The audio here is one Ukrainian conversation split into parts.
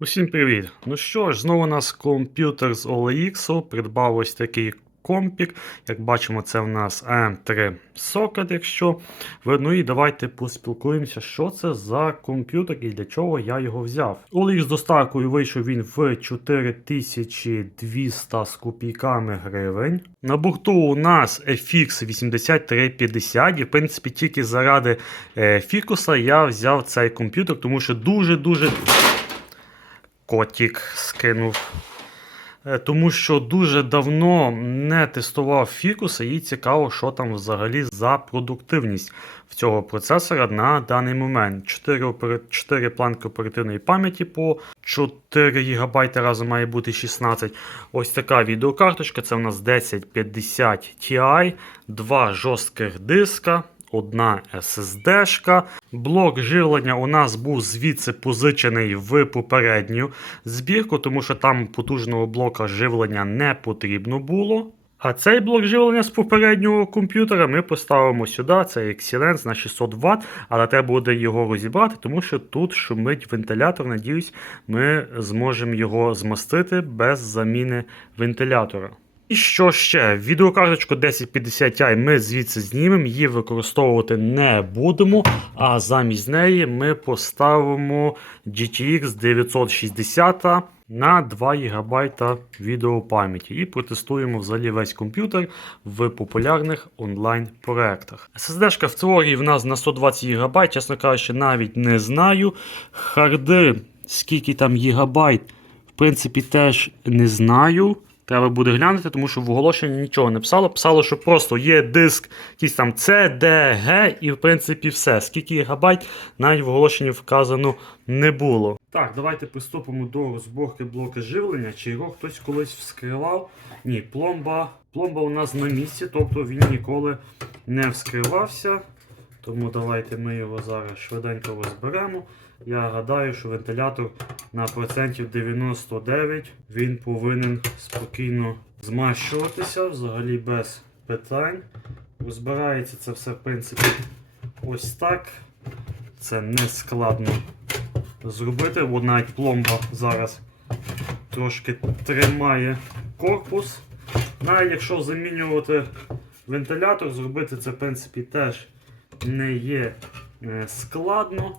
Усім привіт! Ну що ж, знову у нас комп'ютер з OLX, придбав ось такий компік. Як бачимо, це в нас AM3 сокет, якщо. Ну і давайте поспілкуємося, що це за комп'ютер і для чого я його взяв. OLX з доставкою вийшов він в 4200 з копійками гривень. На борту у нас FX 8350, і в принципі тільки заради е, фікуса я взяв цей комп'ютер, тому що дуже-дуже котик скинув. Е, Тому що дуже давно не тестував фікуса, і цікаво, що там взагалі за продуктивність в цього процесора на даний момент. 4, 4 планки оперативної пам'яті по 4 ГБ разом має бути 16. Ось така відеокарточка. Це у нас 1050 Ti, два жорстких диска. Одна SSD-шка. Блок живлення у нас був звідси позичений в попередню збірку, тому що там потужного блока живлення не потрібно було. А цей блок живлення з попереднього комп'ютера ми поставимо сюди. Це Excellence на 600 Вт, але треба буде його розібрати, тому що тут шумить вентилятор. Надіюсь, ми зможемо його змастити без заміни вентилятора. І що ще? Відеокарточку 1050 Ti ми звідси знімемо, її використовувати не будемо, а замість неї ми поставимо GTX 960 на 2 ГБ відеопам'яті і протестуємо взагалі весь комп'ютер в популярних онлайн-проектах. SSD-шка в теорії в нас на 120 ГБ, чесно кажучи, навіть не знаю. Харди, скільки там гігабайт, в принципі, теж не знаю. Треба буде глянути, тому що в оголошенні нічого не писало. Писало, що просто є диск, якийсь там C, D, G, і в принципі все. Скільки гігабайт навіть в оголошенні вказано не було. Так, давайте приступимо до розборки блока живлення. Чи його хтось колись вскривав? Ні, пломба. Пломба у нас на місці, тобто він ніколи не вскривався. Тому давайте ми його зараз швиденько розберемо. Я гадаю, що вентилятор на процентів 99 він повинен спокійно змащуватися, взагалі без питань. Розбирається це все, в принципі, ось так. Це не складно зробити. Бо навіть пломба зараз трошки тримає корпус. Навіть якщо замінювати вентилятор, зробити це, в принципі, теж не є е, складно.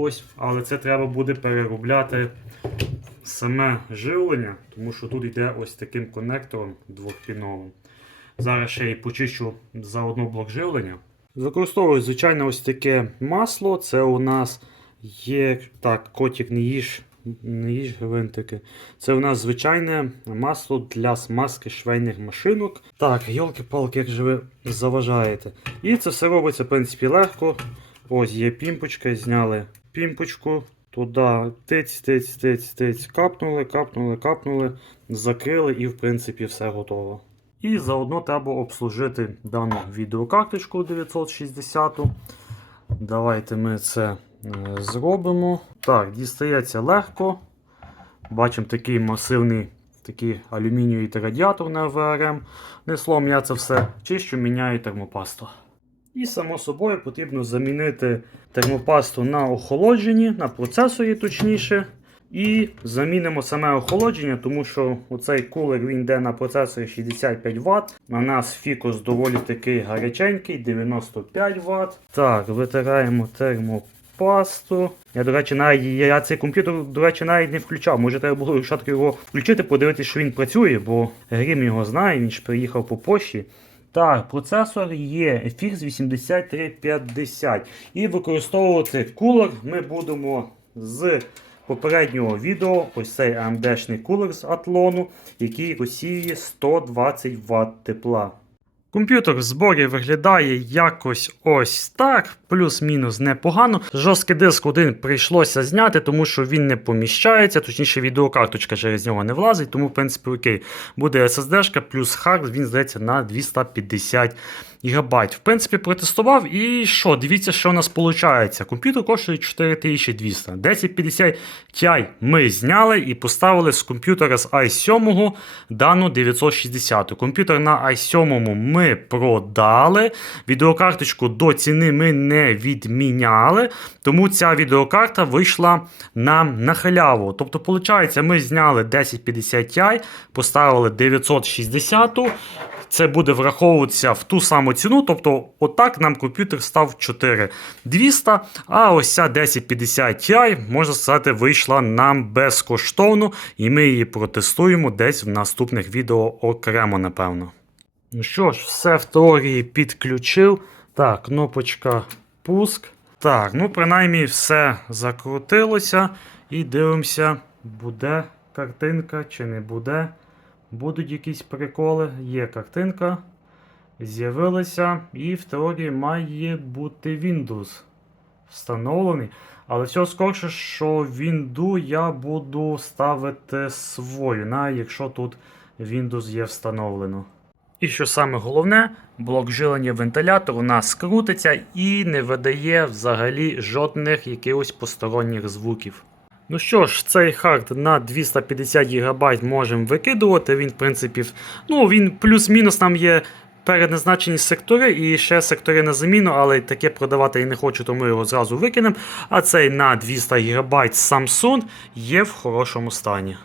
Ось, але це треба буде переробляти саме живлення, тому що тут йде ось таким конектором двохпіновим. Зараз ще й почищу заодно блок живлення. Використовую, звичайно, ось таке масло. Це у нас є. Так, котик не їж, не їж гвинтики. Це у нас звичайне масло для смазки швейних машинок. Так, йолки-палки, як же ви заважаєте. І це все робиться, в принципі, легко. Ось є пімпочка, зняли пімпочку. Туди тиць, тиць, тиць, тиць, капнули, капнули, капнули, закрили і, в принципі, все готово. І заодно треба обслужити дану відеокарточку 960. Давайте ми це е, зробимо. Так, дістається легко. Бачимо такий масивний такий алюмінієвий радіатор на ВРМ. Не словом, я це все чищу, міняю термопасту. І, само собою, потрібно замінити термопасту на охолодженні, на процесорі точніше. І замінимо саме охолодження, тому що оцей кулер він йде на процесорі 65 Вт. На нас фікус доволі такий гаряченький, 95 Вт. Так, витираємо термопасту. Я, до речі, навіть я цей комп'ютер, до речі, навіть не включав. Може, треба було спочатку його включити, подивитися, що він працює, бо Грім його знає, він ж приїхав по пошті. Так, процесор є FX 8350. І використовувати кулер ми будемо з попереднього відео. Ось цей AMD-шний кулер з Атлону, який розсіює 120 Вт тепла. Комп'ютер в зборі виглядає якось ось так, плюс-мінус непогано. Жорсткий диск один прийшлося зняти, тому що він не поміщається, точніше відеокарточка через нього не влазить, тому в принципі окей. Буде SSD плюс хард, він здається на 250 ГБ. В принципі, протестував. І що? Дивіться, що у нас виходить. Комп'ютер коштує 4200. 1050 Ti ми зняли і поставили з комп'ютера з i7 дану 960. Комп'ютер на i7 ми продали. Відеокарточку до ціни ми не відміняли. Тому ця відеокарта вийшла нам на халяву. Тобто, виходить, ми зняли 1050 Ti, поставили 960. Це буде враховуватися в ту саму ціну. Тобто, отак нам комп'ютер став 4200, а ось ця 1050 Ti, можна сказати, вийшла нам безкоштовно, і ми її протестуємо десь в наступних відео окремо, напевно. Ну що ж, все в теорії підключив. Так, кнопочка пуск. Так, ну принаймні все закрутилося. І дивимося, буде картинка чи не буде. Будуть якісь приколи. Є картинка. З'явилася. І в теорії має бути Windows встановлений. Але все скорше, що Windows я буду ставити свою, навіть якщо тут Windows є встановлено. І що саме головне, блок жилення вентилятор у нас крутиться і не видає взагалі жодних якихось посторонніх звуків. Ну що ж, цей хард на 250 ГБ можемо викидувати. Він, в принципі, ну він плюс-мінус там є передназначені сектори і ще сектори на заміну, але таке продавати я не хочу, тому його зразу викинемо. А цей на 200 ГБ Samsung є в хорошому стані.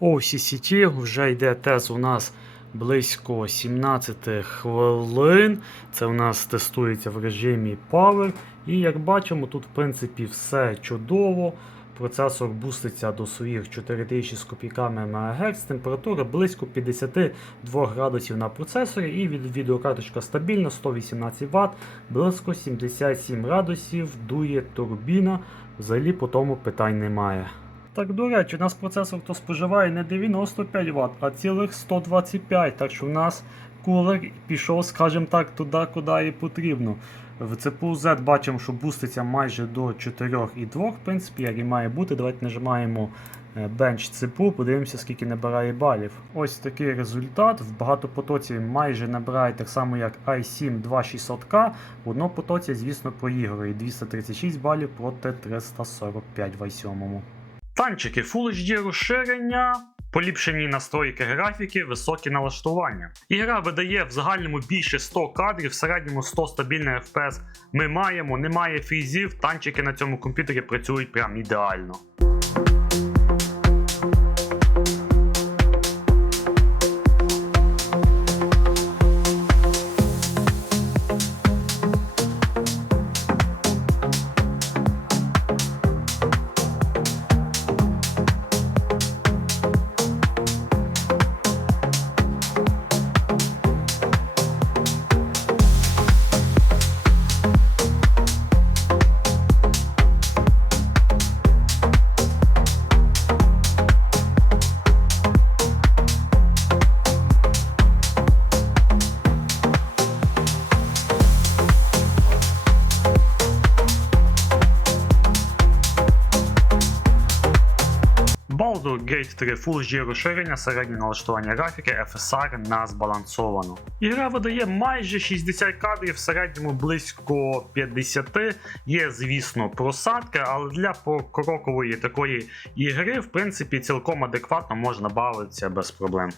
OCCT вже йде тест у нас близько 17 хвилин. Це у нас тестується в режимі Power. І як бачимо, тут в принципі все чудово. Процесор буститься до своїх 4000 з копійками МГц, температура близько 52 градусів на процесорі, і від відеокарточка стабільна 118 Вт, близько 77 градусів, дує турбіна, взагалі по тому питань немає. Так, до речі, у нас процесор то споживає не 95 Вт, а цілих 125 так що в нас кулер пішов, скажімо так, туди, куди і потрібно. В CPU Z бачимо, що буститься майже до 4,2, в принципі, як і має бути. Давайте нажимаємо Bench CPU, подивимося, скільки набирає балів. Ось такий результат. В багатопотоці майже набирає так само, як i7 2600K. В однопотоці, звісно, проігрує 236 балів проти 345 в i7. Танчики Full HD розширення. Поліпшені настройки графіки, високі налаштування. Ігра видає в загальному більше 100 кадрів, в середньому 100 стабільних FPS ми маємо, немає фрізів, танчики на цьому комп'ютері працюють прям ідеально. Gate 3 Full HD розширення, середнє налаштування графіки, FSR на збалансовано. Ігра видає майже 60 кадрів, в середньому близько 50. Є, звісно, просадки, але для покрокової такої ігри, в принципі, цілком адекватно можна бавитися без проблем.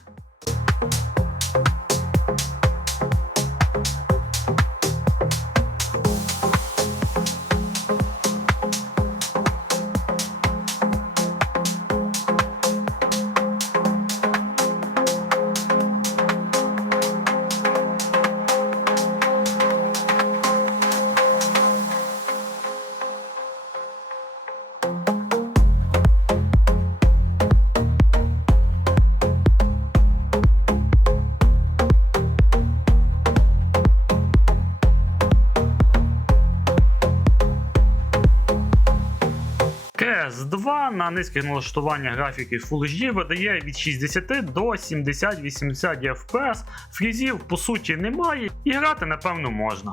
На низьких налаштуваннях графіки Full HD видає від 60 до 70-80 FPS. Фрізів по суті немає, і грати напевно можна.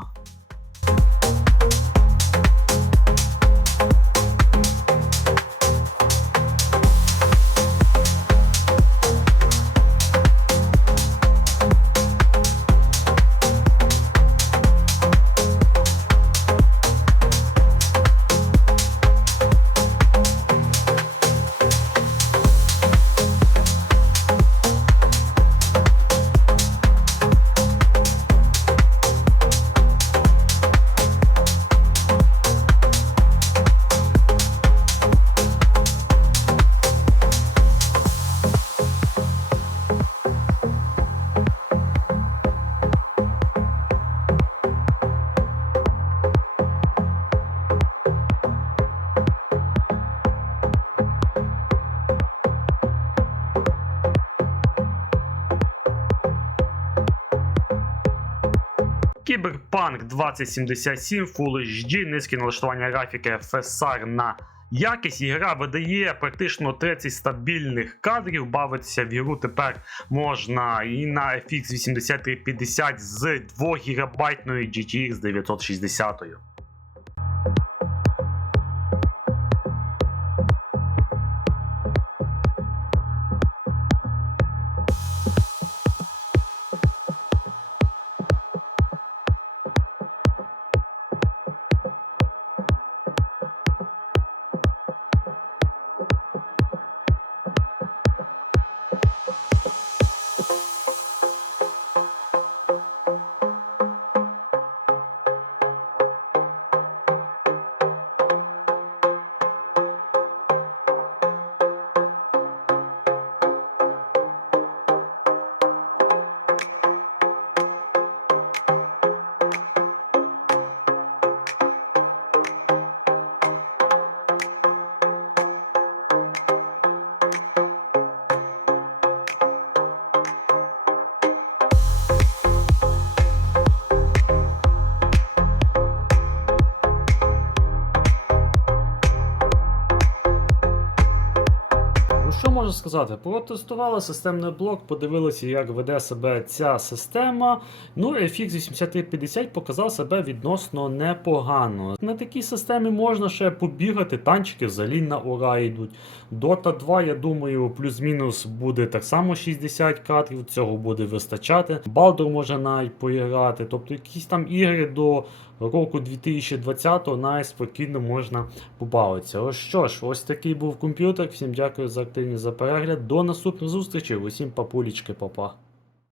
Cyberpunk 2077 Full HD, низькі налаштування графіки FSR на якість. Ігра видає практично 30 стабільних кадрів. Бавитися в ігру тепер можна і на FX 8350 з 2 гігабайтною GTX 960. Можу сказати? Протестували системний блок, подивилися, як веде себе ця система. Ну, FX 8350 показав себе відносно непогано. На такій системі можна ще побігати, танчики взагалі на ура йдуть. Dota 2, я думаю, плюс-мінус буде так само 60 кадрів, цього буде вистачати. Baldur може навіть поіграти. Тобто якісь там ігри до року 2020 найспокійно спокійно можна побавитися. Ось що ж, ось такий був комп'ютер. Всім дякую за активність за перегляд. До наступних зустрічей. Усім папулічки, папа.